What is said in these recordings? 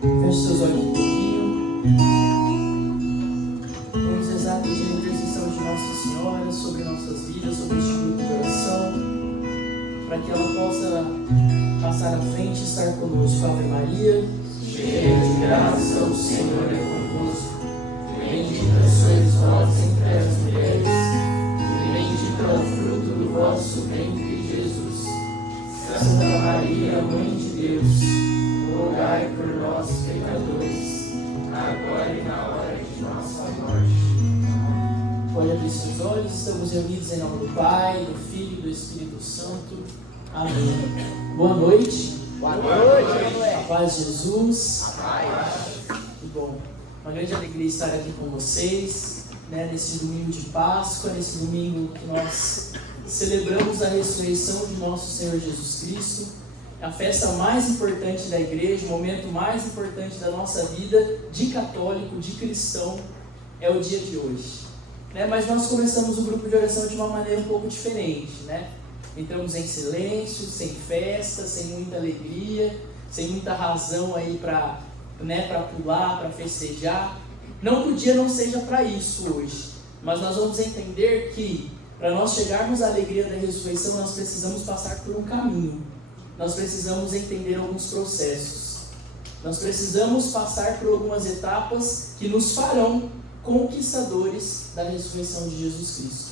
Feche seus olhos um pouquinho. Vamos rezar pedindo a intercessão de Nossa Senhora sobre nossas vidas, sobre este grupo de oração, para que ela possa passar à frente e estar conosco. Ave Maria, cheia de graça, o Senhor é convosco. Bendita sois vós entre as mulheres, e bendito é o fruto do vosso ventre, Jesus. Santa Maria, Mãe de Deus, rogai por nós, pecadores, agora e na hora de nossa morte. Pode abrir seus olhos. Estamos reunidos em nome do Pai, do Filho e do Espírito Santo. Amém. Boa noite. Boa noite. A paz de Jesus. A paz. Muito bom. Uma grande alegria estar aqui com vocês, nesse domingo de Páscoa, nesse domingo que nós celebramos a ressurreição de nosso Senhor Jesus Cristo, a festa mais importante da igreja, o momento mais importante da nossa vida de católico, de cristão, é o dia de hoje. Mas nós começamos o grupo de oração de uma maneira um pouco diferente, Entramos em silêncio, sem festa, sem muita alegria, sem muita razão aí para pular, para festejar. Não que o dia não seja para isso hoje, mas nós vamos entender que para nós chegarmos à alegria da ressurreição, nós precisamos passar por um caminho. Nós precisamos entender alguns processos. Nós precisamos passar por algumas etapas que nos farão conquistadores da ressurreição de Jesus Cristo.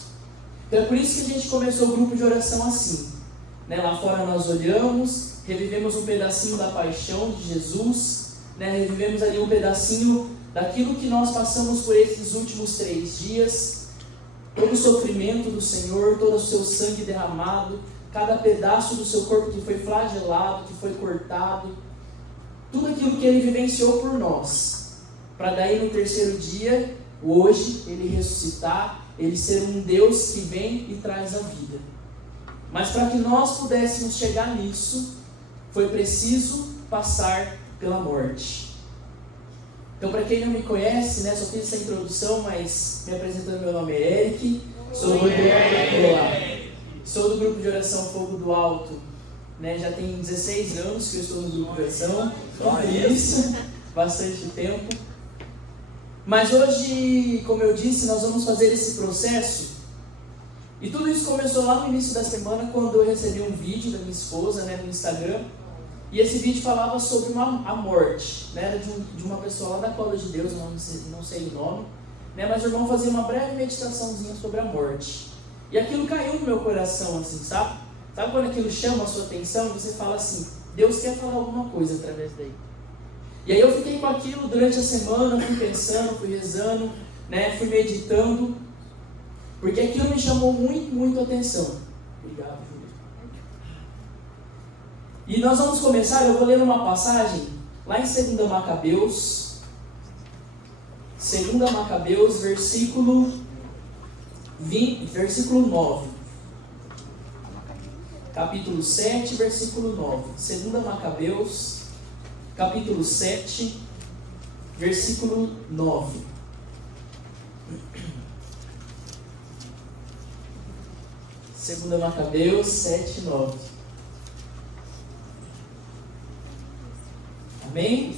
Então é por isso que a gente começou o grupo de oração assim. Lá fora nós olhamos, revivemos um pedacinho da paixão de Jesus, revivemos ali um pedacinho daquilo que nós passamos por esses últimos 3 dias, todo o sofrimento do Senhor, todo o seu sangue derramado, cada pedaço do seu corpo que foi flagelado, que foi cortado, tudo aquilo que Ele vivenciou por nós, para daí no 3º dia, hoje, Ele ressuscitar, Ele ser um Deus que vem e traz a vida. Mas para que nós pudéssemos chegar nisso, foi preciso passar pela morte. Então, para quem não me conhece, só fiz essa introdução, mas me apresentando, meu nome é Eric, sou do grupo de oração Fogo do Alto, já tem 16 anos que eu estou no grupo de oração, isso, bastante tempo. Mas hoje, como eu disse, nós vamos fazer esse processo. E tudo isso começou lá no início da semana, quando eu recebi um vídeo da minha esposa, no Instagram. E esse vídeo falava sobre a morte, Era de uma pessoa lá da Cola de Deus, eu não sei o nome. Mas o irmão fazia uma breve meditaçãozinha sobre a morte. E aquilo caiu no meu coração, assim, sabe? Sabe quando aquilo chama a sua atenção e você fala assim, Deus quer falar alguma coisa através daí. E aí eu fiquei com aquilo durante a semana, fui pensando, fui rezando, fui meditando, porque aquilo me chamou muito, muito a atenção. Obrigado, Júlia. E nós vamos começar, eu vou ler uma passagem lá em 2 Macabeus, versículo 9. Capítulo 7, versículo 9. 2 Macabeus, capítulo 7, versículo 9. Segunda Macabeus 7, 9. Amém?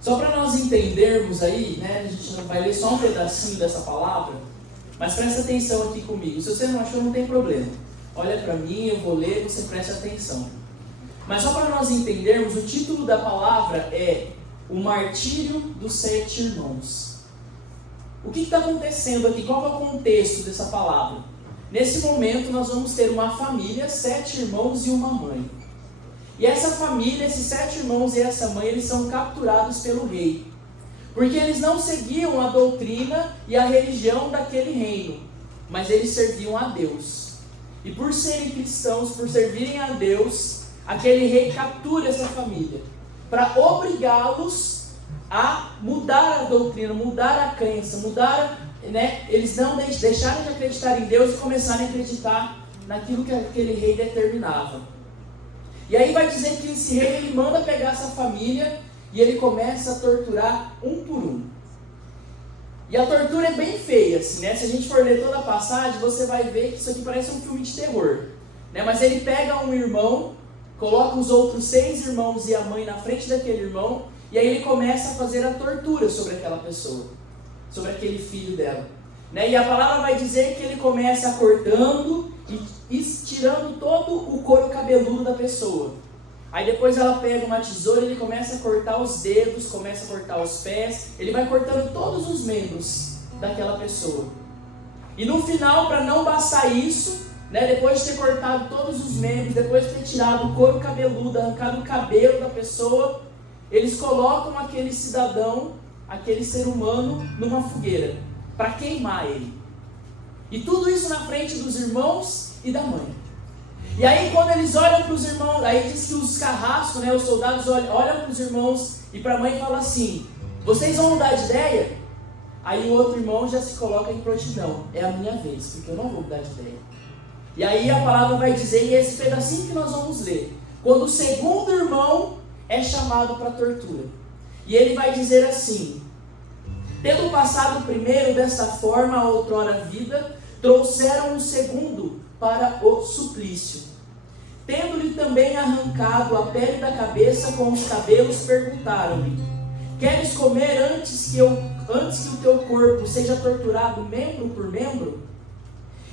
Só para nós entendermos aí, a gente não vai ler só um pedacinho dessa palavra, mas presta atenção aqui comigo. Se você não achou, não tem problema. Olha para mim, eu vou ler, você presta atenção. Mas só para nós entendermos, o título da palavra é O Martírio dos 7 Irmãos. O que está acontecendo aqui? Qual é o contexto dessa palavra? Nesse momento nós vamos ter uma família, 7 irmãos e uma mãe. E essa família, esses 7 irmãos e essa mãe, eles são capturados pelo rei. Porque eles não seguiam a doutrina e a religião daquele reino, mas eles serviam a Deus. E por serem cristãos, por servirem a Deus, aquele rei captura essa família, para obrigá-los a mudar a doutrina, mudar a crença, eles não deixarem de acreditar em Deus e começarem a acreditar naquilo que aquele rei determinava. E aí vai dizer que esse rei, ele manda pegar essa família e ele começa a torturar um por um. E a tortura é bem feia, assim, Se a gente for ler toda a passagem, você vai ver que isso aqui parece um filme de terror. né? Mas ele pega um irmão, coloca os outros 6 irmãos e a mãe na frente daquele irmão, e aí ele começa a fazer a tortura sobre aquela pessoa, sobre aquele filho dela, né? E a palavra vai dizer que ele começa cortando e tirando todo o couro cabeludo da pessoa. Aí depois ela pega uma tesoura e ele começa a cortar os dedos, começa a cortar os pés, ele vai cortando todos os membros daquela pessoa. E no final, para não bastar isso, né, depois de ter cortado todos os membros, depois de ter tirado o couro cabeludo, arrancado o cabelo da pessoa, eles colocam aquele cidadão, aquele ser humano, numa fogueira, para queimar ele. E tudo isso na frente dos irmãos e da mãe. E aí quando eles olham para os irmãos, aí diz que os carrascos, né, os soldados olham para os irmãos e para a mãe e falam assim: vocês vão mudar de ideia? Aí o outro irmão já se coloca em prontidão: é a minha vez, porque eu não vou mudar de ideia. E aí a palavra vai dizer, e esse pedacinho que nós vamos ler, quando o segundo irmão é chamado para a tortura. E ele vai dizer assim: tendo passado o primeiro desta forma a outrora vida, trouxeram o segundo para o suplício. Tendo-lhe também arrancado a pele da cabeça com os cabelos, perguntaram-lhe: queres comer antes que o teu corpo seja torturado membro por membro?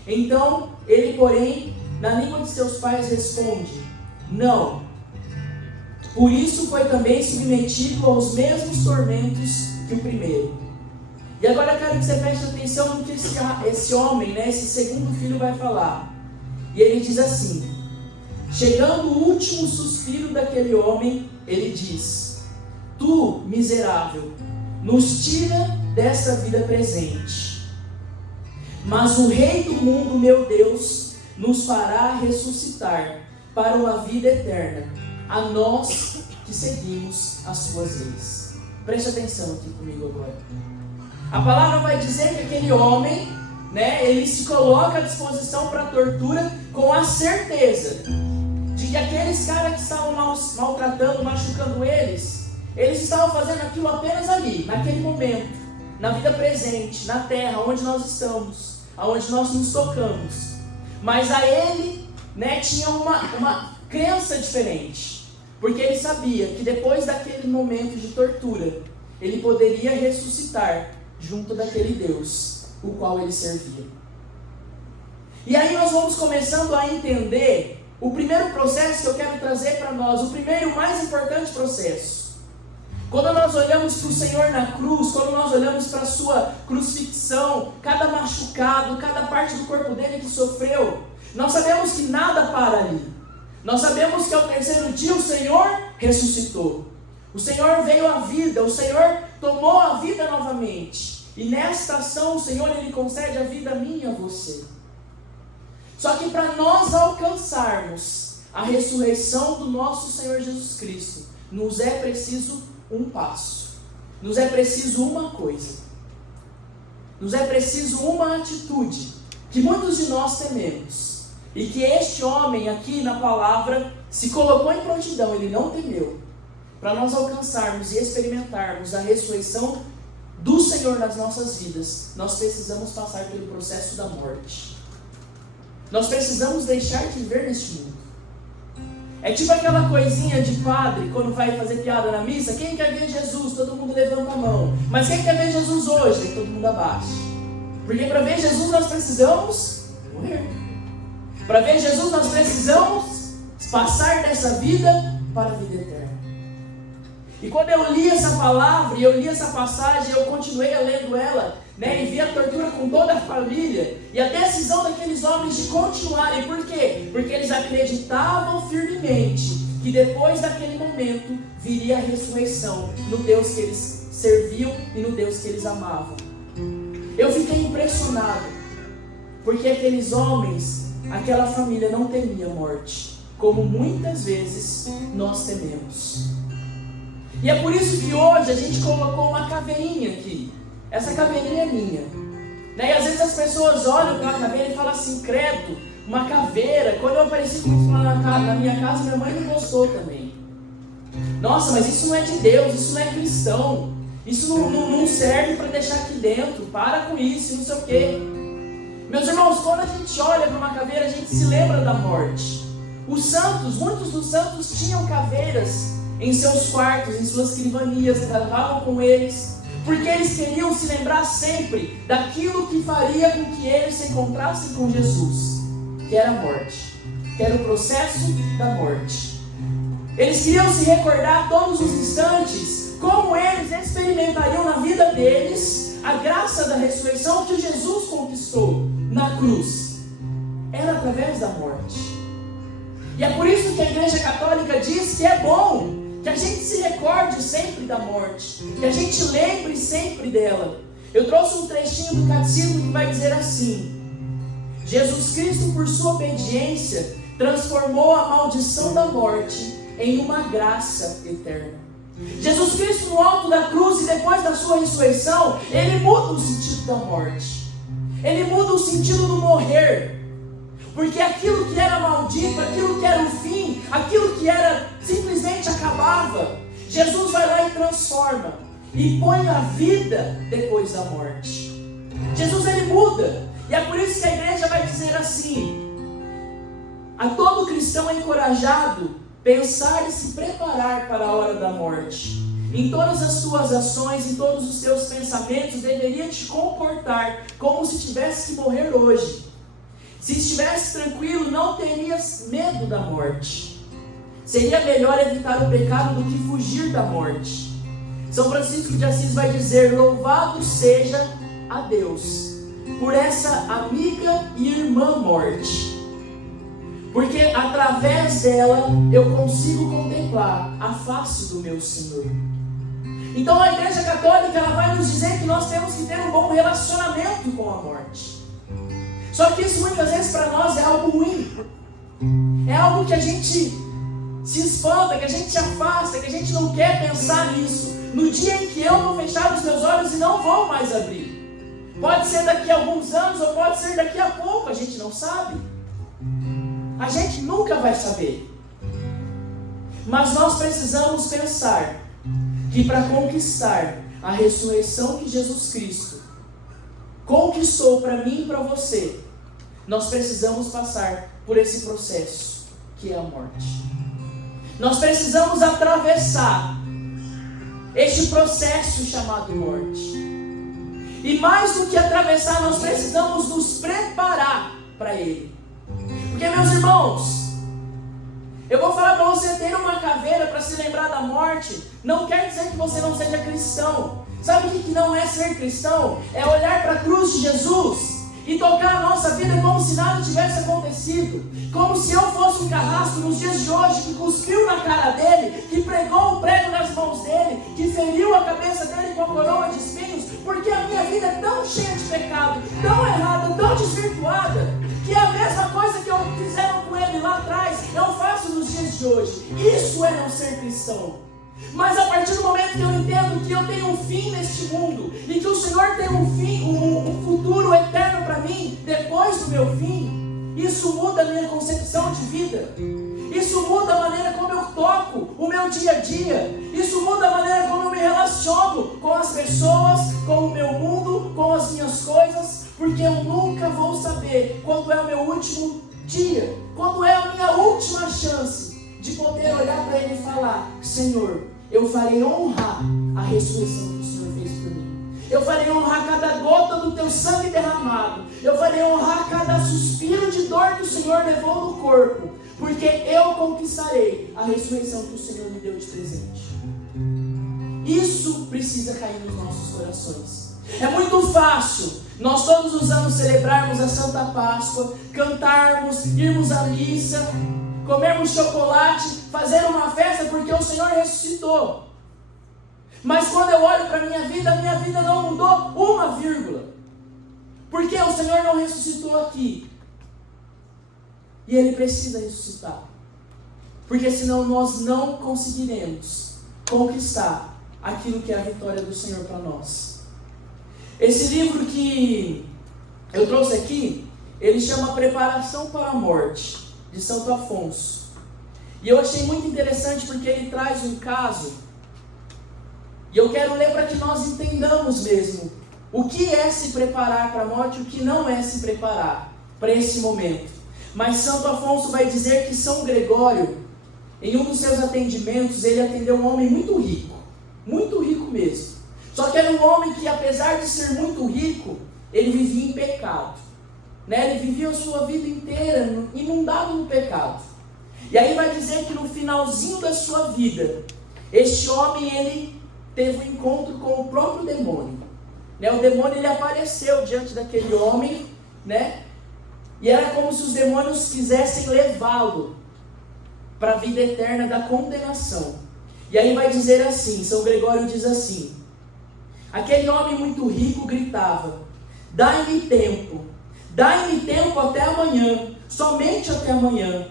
Então ele, porém, na língua de seus pais responde: não. Por isso foi também submetido aos mesmos tormentos que o primeiro. E agora eu quero que você preste atenção no que esse homem, né, esse segundo filho vai falar. E ele diz assim: chegando o último suspiro daquele homem, ele diz: tu, miserável, nos tira desta vida presente, mas o Rei do mundo, meu Deus, nos fará ressuscitar para uma vida eterna, a nós que seguimos as suas leis. Preste atenção aqui comigo agora. A palavra vai dizer que aquele homem, né, ele se coloca à disposição para a tortura com a certeza de que aqueles caras que estavam maltratando, machucando eles estavam fazendo aquilo apenas ali, naquele momento, na vida presente, na terra, onde nós estamos, aonde nós nos tocamos. Mas a ele, né, tinha uma crença diferente, porque ele sabia que depois daquele momento de tortura, ele poderia ressuscitar junto daquele Deus, o qual ele servia. E aí nós vamos começando a entender o primeiro processo que eu quero trazer para nós, o primeiro e mais importante processo. Quando nós olhamos para o Senhor na cruz, quando nós olhamos para a sua crucifixão, cada machucado, cada parte do corpo dele que sofreu, nós sabemos que nada para ali. Nós sabemos que ao terceiro dia o Senhor ressuscitou. O Senhor veio à vida, o Senhor tomou a vida novamente. E nesta ação o Senhor, Ele concede a vida a mim e a você. Só que para nós alcançarmos a ressurreição do nosso Senhor Jesus Cristo, nos é preciso um passo. Nos é preciso uma coisa. Nos é preciso uma atitude que muitos de nós tememos. E que este homem aqui na palavra se colocou em prontidão, ele não temeu. Para nós alcançarmos e experimentarmos a ressurreição do Senhor nas nossas vidas, nós precisamos passar pelo processo da morte. Nós precisamos deixar de viver neste mundo. É tipo aquela coisinha de padre, quando vai fazer piada na missa: quem quer ver Jesus? Todo mundo levanta a mão. Mas quem quer ver Jesus hoje? Aí todo mundo abaixa. Porque para ver Jesus nós precisamos morrer. Para ver Jesus nós precisamos passar dessa vida para a vida eterna. E quando eu li essa palavra, e eu li essa passagem, eu continuei lendo ela, né, e vi a tortura com toda a família, e a decisão daqueles homens de continuarem. Por quê? Porque eles acreditavam firmemente que depois daquele momento viria a ressurreição no Deus que eles serviam e no Deus que eles amavam. Eu fiquei impressionado, porque aqueles homens, aquela família não temia a morte, como muitas vezes nós tememos. E é por isso que hoje a gente colocou uma caveirinha aqui. Essa caveirinha é minha, né? E às vezes as pessoas olham para a caveira e falam assim: credo, uma caveira. Quando eu apareci com isso lá na minha casa, minha mãe não gostou também. Nossa, mas isso não é de Deus, isso não é cristão, isso não serve para deixar aqui dentro, para com isso, não sei o quê. Meus irmãos, quando a gente olha para uma caveira, a gente se lembra da morte. Os santos, muitos dos santos tinham caveiras em seus quartos, em suas escrivanias, gravavam com eles, porque eles queriam se lembrar sempre daquilo que faria com que eles se encontrassem com Jesus, que era a morte, que era o processo da morte. Eles queriam se recordar todos os instantes como eles experimentariam na vida deles a graça da ressurreição que Jesus conquistou na cruz. Era através da morte. E é por isso que a Igreja Católica diz que é bom que a gente se recorde sempre da morte, que a gente lembre sempre dela. Eu trouxe um trechinho do Catecismo que vai dizer assim: Jesus Cristo, por sua obediência, transformou a maldição da morte em uma graça eterna. Jesus Cristo, no alto da cruz e depois da sua ressurreição, ele muda o sentido da morte, ele muda o sentido do morrer, porque aquilo que era maldito, aquilo que era o fim, aquilo que era simplesmente acabava, Jesus vai lá e transforma e põe a vida depois da morte. Jesus, ele muda, e é por isso que a igreja vai dizer assim: a todo cristão é encorajado pensar e se preparar para a hora da morte. Em todas as tuas ações, em todos os teus pensamentos, deveria te comportar como se tivesse que morrer hoje. Se estivesse tranquilo, não terias medo da morte. Seria melhor evitar o pecado do que fugir da morte. São Francisco de Assis vai dizer: louvado seja a Deus por essa amiga e irmã morte, porque através dela eu consigo contemplar a face do meu Senhor. Então a Igreja Católica, ela vai nos dizer que nós temos que ter um bom relacionamento com a morte. Só que isso muitas vezes para nós é algo ruim, é algo que a gente se espanta, que a gente se afasta, que a gente não quer pensar nisso. No dia em que eu vou fechar os meus olhos e não vou mais abrir, pode ser daqui a alguns anos ou pode ser daqui a pouco, a gente não sabe. A gente nunca vai saber. Mas nós precisamos pensar que para conquistar a ressurreição que Jesus Cristo conquistou para mim e para você, nós precisamos passar por esse processo que é a morte. Nós precisamos atravessar este processo chamado morte. E mais do que atravessar, nós precisamos nos preparar para ele. Porque, meus irmãos, eu vou falar para você, ter uma caveira para se lembrar da morte não quer dizer que você não seja cristão. Sabe o que não é ser cristão? É olhar para a cruz de Jesus e tocar a nossa vida como se nada tivesse acontecido, como se eu fosse um carrasco nos dias de hoje que cuspiu na cara dele, que pregou o prego nas mãos dele, que feriu a cabeça dele com a coroa de espinhos, porque a minha vida é tão cheia de pecado, tão errada, tão desvirtuada, que a mesma coisa que fizeram com ele lá atrás, eu faço nos dias de hoje. Isso é não ser cristão. Mas a partir do momento que eu entendo que eu tenho um fim neste mundo, e que o Senhor tem um fim, um futuro eterno para mim, depois do meu fim, isso muda a minha concepção de vida. Isso muda a maneira como eu toco o meu dia a dia. Isso muda a maneira como eu me relaciono com as pessoas, com o meu mundo, com as minhas coisas, porque eu nunca vou saber quando é o meu último dia, quando é a minha última chance de poder olhar para ele e falar: Senhor, eu farei honrar a ressurreição que o Senhor fez por mim. Eu farei honrar cada gota do teu sangue derramado. Eu farei honrar cada suspiro de dor que o Senhor levou no corpo, porque eu conquistarei a ressurreição que o Senhor me deu de presente. Isso precisa cair nos nossos corações. É muito fácil nós todos os anos celebrarmos a Santa Páscoa, cantarmos, irmos à missa, comermos chocolate, fazer uma festa porque o Senhor ressuscitou. Mas quando eu olho para a minha vida não mudou uma vírgula. Porque o Senhor não ressuscitou aqui. E Ele precisa ressuscitar. Porque senão nós não conseguiremos conquistar aquilo que é a vitória do Senhor para nós. Esse livro que eu trouxe aqui, ele chama Preparação para a Morte, de Santo Afonso. E eu achei muito interessante porque ele traz um caso, e eu quero ler para que nós entendamos mesmo o que é se preparar para a morte e o que não é se preparar para esse momento. Mas Santo Afonso vai dizer que São Gregório, em um dos seus atendimentos, ele atendeu um homem muito rico mesmo. Só que era um homem que, apesar de ser muito rico, ele vivia em pecado, né? Ele vivia a sua vida inteira inundado no pecado. E aí vai dizer que no finalzinho da sua vida, este homem, ele teve um encontro com o próprio demônio, né? O demônio, ele apareceu diante daquele homem, né? E era como se os demônios quisessem levá-lo para a vida eterna da condenação. E aí vai dizer assim, São Gregório diz assim: aquele homem muito rico gritava: dai-me tempo até amanhã, somente até amanhã.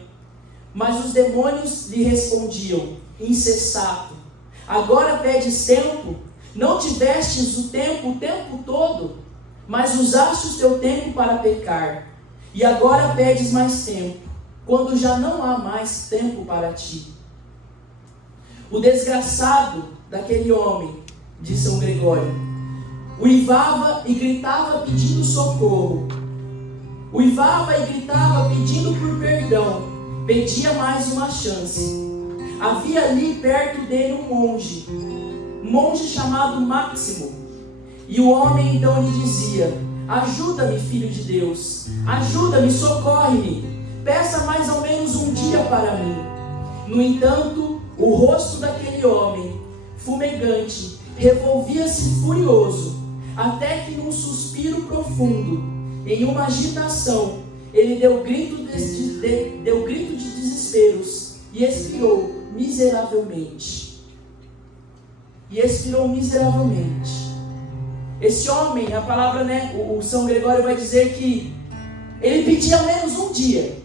Mas os demônios lhe respondiam, insensato, agora pedes tempo? Não tivestes o tempo todo, mas usaste o teu tempo para pecar, e agora pedes mais tempo, quando já não há mais tempo para ti. O desgraçado daquele homem, diz São Gregório, uivava e gritava pedindo socorro, uivava e gritava pedindo por perdão, pedia mais uma chance. Havia ali perto dele um monge chamado Máximo, e o homem então lhe dizia: ajuda-me, filho de Deus, ajuda-me, socorre-me, peça mais ou menos um dia para mim. No entanto, o rosto daquele homem, fumegante, revolvia-se furioso, até que num suspiro profundo, em uma agitação, ele deu grito de desesperos e expirou miseravelmente. Esse homem, a palavra, né, o São Gregório vai dizer que ele pedia ao menos um dia.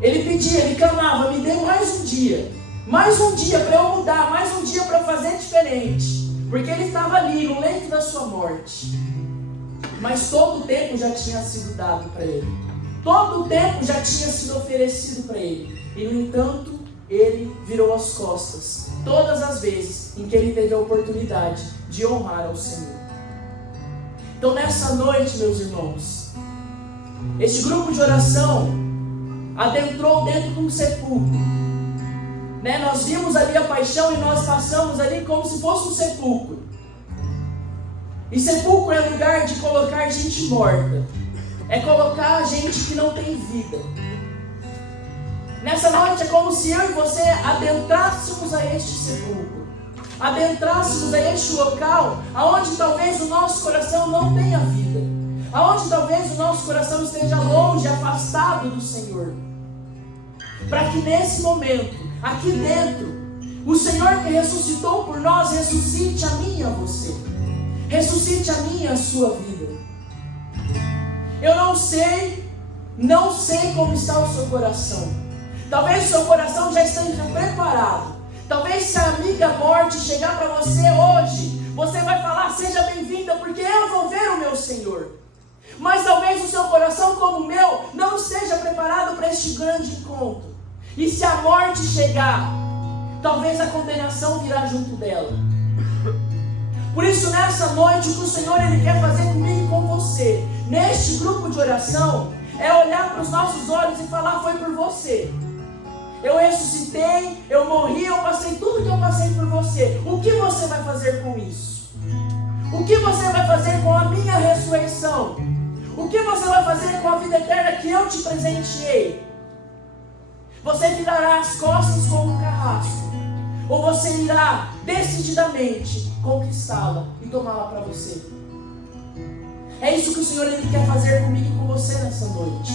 Ele clamava: me dê mais um dia para eu mudar, mais um dia para fazer diferente, porque ele estava ali no leito da sua morte. Mas todo o tempo já tinha sido dado para ele, todo o tempo já tinha sido oferecido para ele, e no entanto ele virou as costas todas as vezes em que ele teve a oportunidade de honrar ao Senhor. Então nessa noite, meus irmãos, este grupo de oração adentrou dentro de um sepulcro, né? Nós vimos ali a paixão e nós passamos ali como se fosse um sepulcro. E sepulcro é lugar de colocar gente morta, é colocar gente que não tem vida. Nessa noite é como se eu e você adentrássemos a este sepulcro, adentrássemos a este local aonde talvez o nosso coração não tenha vida, aonde talvez o nosso coração esteja longe, afastado do Senhor, para que nesse momento, aqui dentro, o Senhor que ressuscitou por nós, ressuscite a mim e a você, ressuscite a mim e a sua vida. Eu não sei como está o seu coração. Talvez o seu coração já esteja preparado. Talvez se a amiga morte chegar para você hoje, você vai falar: seja bem-vinda, porque eu vou ver o meu Senhor. Mas talvez o seu coração, como o meu, não esteja preparado para este grande encontro. E se a morte chegar, talvez a condenação virá junto dela. Por isso, nessa noite, o que o Senhor ele quer fazer comigo e com você, neste grupo de oração, é olhar para os nossos olhos e falar: foi por você. Eu ressuscitei, eu morri, eu passei tudo que eu passei por você. O que você vai fazer com isso? O que você vai fazer com a minha ressurreição? O que você vai fazer com a vida eterna que eu te presenteei? Você virará as costas como um carrasco, ou você irá decididamente conquistá-la e tomá-la para você? É isso que o Senhor ele quer fazer comigo e com você nessa noite.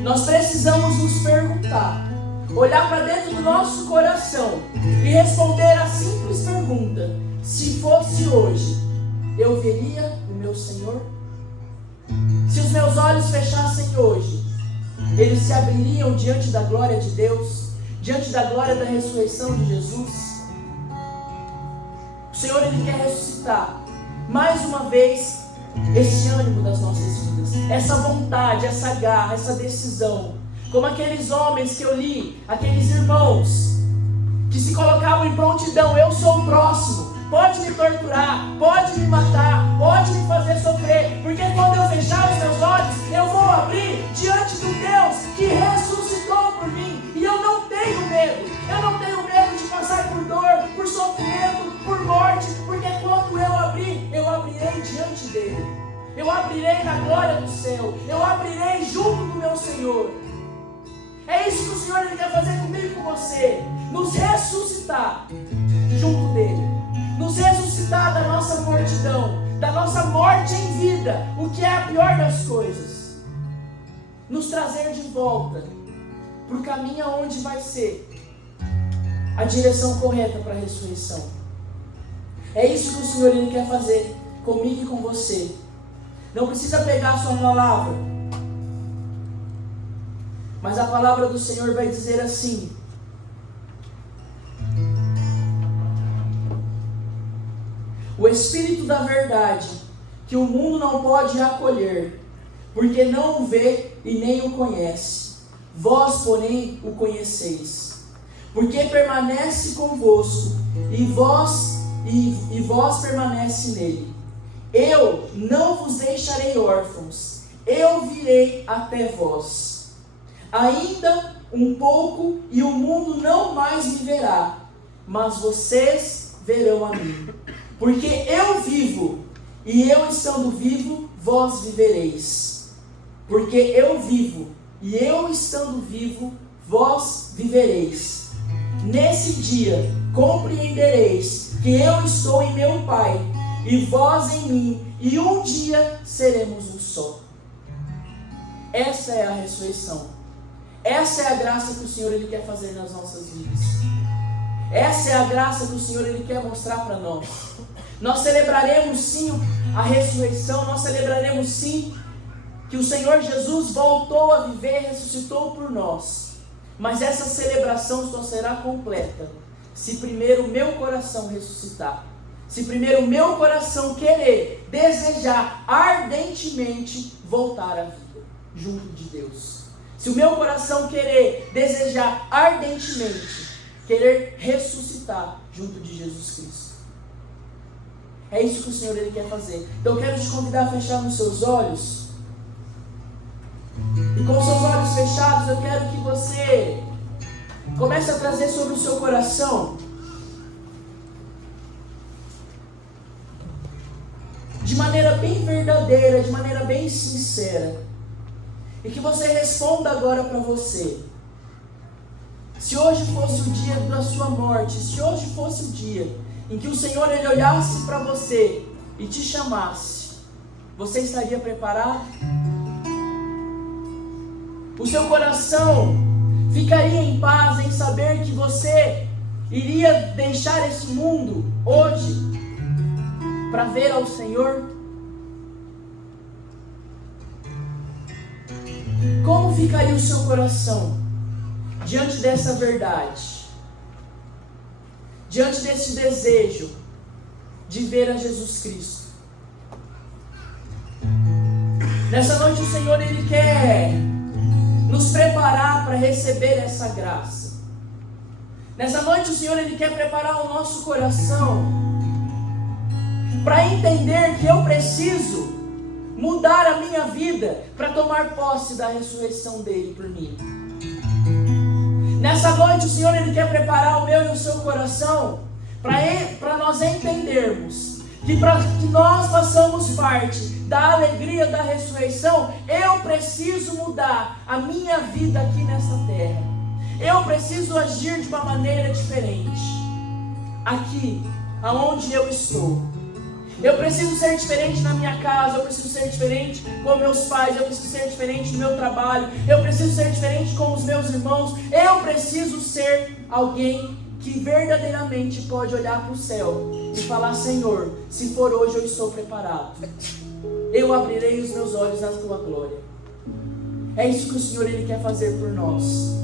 Nós precisamos nos perguntar, olhar para dentro do nosso coração e responder a simples pergunta: se fosse hoje, eu veria o meu Senhor? Se os meus olhos fechassem hoje, eles se abririam diante da glória de Deus, diante da glória da ressurreição de Jesus? O Senhor ele quer ressuscitar mais uma vez esse ânimo das nossas vidas, essa vontade, essa garra, essa decisão, como aqueles homens que eu li, aqueles irmãos que se colocavam em prontidão: eu sou o próximo, pode me torturar, pode me matar, pode me fazer sofrer, porque quando eu fechar os meus olhos, eu vou abrir diante do Deus que ressuscitou por mim, e eu não tenho medo. Eu não tenho medo de passar por dor, por sofrimento, por morte, porque quando eu abrir, eu abrirei diante dele. Eu abrirei na glória do céu, eu abrirei junto do meu Senhor. É isso que o Senhor ele quer fazer comigo e com você, nos ressuscitar junto dele, nos ressuscitar da nossa mortidão, da nossa morte em vida, o que é a pior das coisas, nos trazer de volta para o caminho aonde vai ser a direção correta para a ressurreição. É isso que o Senhor ele quer fazer comigo e com você. Não precisa pegar a sua palavra, mas a palavra do Senhor vai dizer assim: o Espírito da verdade, que o mundo não pode acolher, porque não o vê e nem o conhece. Vós, porém, o conheceis, porque permanece convosco, e vós permanece nele. Eu não vos deixarei órfãos, eu virei até vós. Ainda um pouco e o mundo não mais me verá, mas vocês verão a mim. Porque eu vivo, e eu estando vivo, vós vivereis. Porque eu vivo, e eu estando vivo, vós vivereis. Nesse dia compreendereis que eu estou em meu Pai, e vós em mim, e um dia seremos um só. Essa é a ressurreição. Essa é a graça que o Senhor ele quer fazer nas nossas vidas. Essa é a graça que o Senhor ele quer mostrar para nós. Nós celebraremos sim a ressurreição, nós celebraremos sim que o Senhor Jesus voltou a viver, ressuscitou por nós. Mas essa celebração só será completa se primeiro o meu coração ressuscitar. Se primeiro o meu coração querer, desejar ardentemente voltar à vida junto de Deus. Se o meu coração querer, desejar ardentemente, querer ressuscitar junto de Jesus Cristo. É isso que o Senhor ele quer fazer. Então eu quero te convidar a fechar os seus olhos. E com os seus olhos fechados, eu quero que você comece a trazer sobre o seu coração, de maneira bem verdadeira, de maneira bem sincera, e que você responda agora para você. Se hoje fosse o dia da sua morte, se hoje fosse o dia em que o Senhor ele olhasse para você e te chamasse, você estaria preparado? O seu coração ficaria em paz em saber que você iria deixar esse mundo hoje para ver ao Senhor? Como ficaria o seu coração diante dessa verdade? Diante desse desejo de ver a Jesus Cristo? Nessa noite o Senhor ele quer nos preparar para receber essa graça. Nessa noite o Senhor ele quer preparar o nosso coração para entender que eu preciso mudar a minha vida para tomar posse da ressurreição dele por mim. Nessa noite o Senhor ele quer preparar o meu e o seu coração para nós entendermos que para que nós façamos parte da alegria da ressurreição, eu preciso mudar a minha vida aqui nessa terra. Eu preciso agir de uma maneira diferente aqui, aonde eu estou. Eu preciso ser diferente na minha casa, eu preciso ser diferente com meus pais, eu preciso ser diferente no meu trabalho, eu preciso ser diferente com os meus irmãos, eu preciso ser alguém que verdadeiramente pode olhar para o céu e falar: Senhor, se for hoje eu estou preparado, eu abrirei os meus olhos à tua glória. É isso que o Senhor ele quer fazer por nós.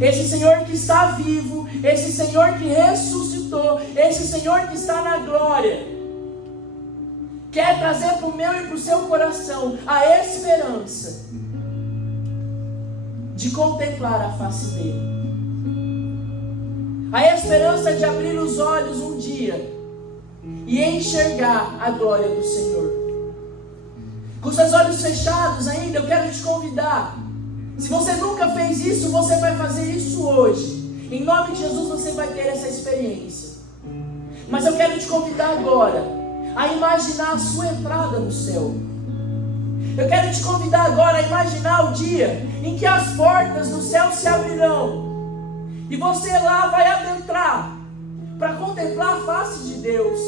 Esse Senhor que está vivo, esse Senhor que ressuscitou, esse Senhor que está na glória, quer trazer para o meu e para o seu coração a esperança de contemplar a face dele. A esperança de abrir os olhos um dia e enxergar a glória do Senhor. Com seus olhos fechados ainda, eu quero te convidar. Se você nunca fez isso, você vai fazer isso hoje. Em nome de Jesus você vai ter essa experiência. Mas eu quero te convidar agora a imaginar a sua entrada no céu. Eu quero te convidar agora a imaginar o dia em que as portas do céu se abrirão e você lá vai adentrar para contemplar a face de Deus.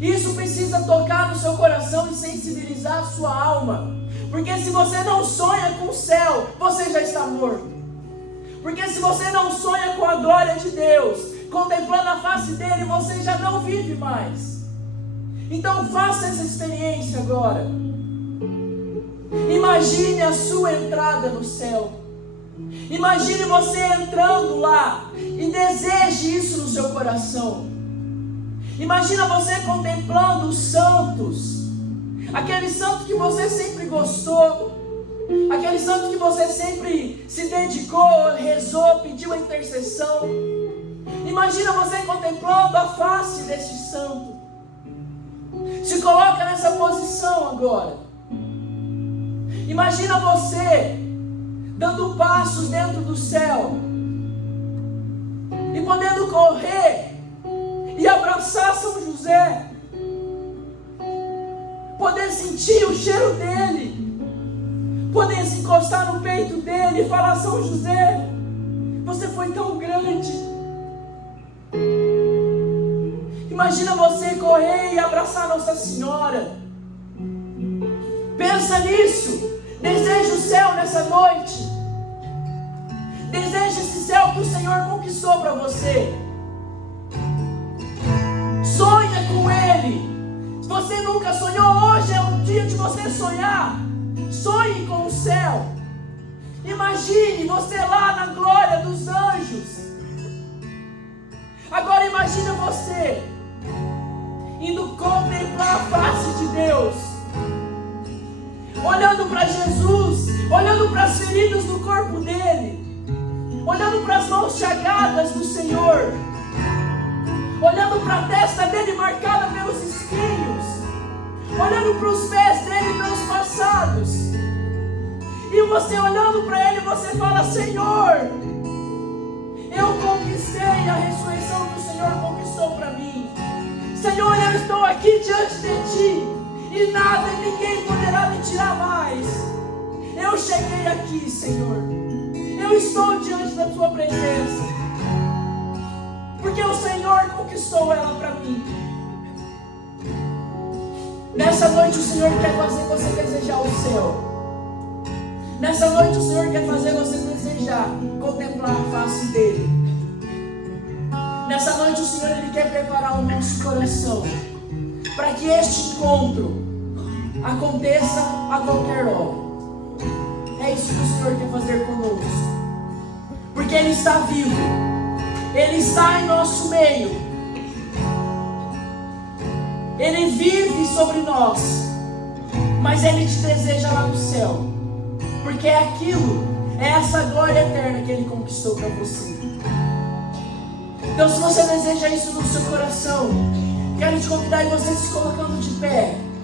Isso precisa tocar no seu coração e sensibilizar a sua alma, porque se você não sonha com o céu, você já está morto. Porque se você não sonha com a glória de Deus, contemplando a face dele, você já não vive mais. Então faça essa experiência agora. Imagine a sua entrada no céu. Imagine você entrando lá e deseje isso no seu coração. Imagina você contemplando os santos, aquele santo que você sempre gostou, aquele santo que você sempre se dedicou, rezou, pediu a intercessão. Imagina você contemplando a face desse santo. Se coloca nessa posição agora. Imagina você dando passos dentro do céu e podendo correr e abraçar São José, poder sentir o cheiro dele, poder se encostar no peito dele e falar: São José, você foi tão grande. Imagina você correr e abraçar Nossa Senhora. Pensa nisso. Deseja o céu nessa noite. Deseja esse céu que o Senhor conquistou para você. Sonha com Ele. Se você nunca sonhou, hoje é um dia de você sonhar. Sonhe com o céu. Imagine você lá na glória dos anjos. Agora imagina você indo contemplar a face de Deus, olhando para Jesus, olhando para as feridas no corpo dele, olhando para as mãos chagadas do Senhor, olhando para a testa dele marcada pelos espinhos, olhando para os pés dele transpassados, e você olhando para ele, você fala: Senhor, eu conquistei a ressurreição que o Senhor conquistou para mim. Senhor, eu estou aqui diante de Ti e nada e ninguém poderá me tirar mais. Eu cheguei aqui, Senhor. Eu estou diante da Tua presença porque o Senhor conquistou ela para mim. Nessa noite o Senhor quer fazer você desejar o céu. Nessa noite o Senhor quer fazer você desejar contemplar a face dele. Nessa noite o Senhor Ele quer preparar o nosso coração para que este encontro aconteça a qualquer hora. É isso que o Senhor quer fazer conosco, porque Ele está vivo, Ele está em nosso meio, Ele vive sobre nós, mas Ele te deseja lá no céu, porque é aquilo, é essa glória eterna que Ele conquistou para você. Então, se você deseja isso no seu coração, quero te convidar e você se colocando de pé.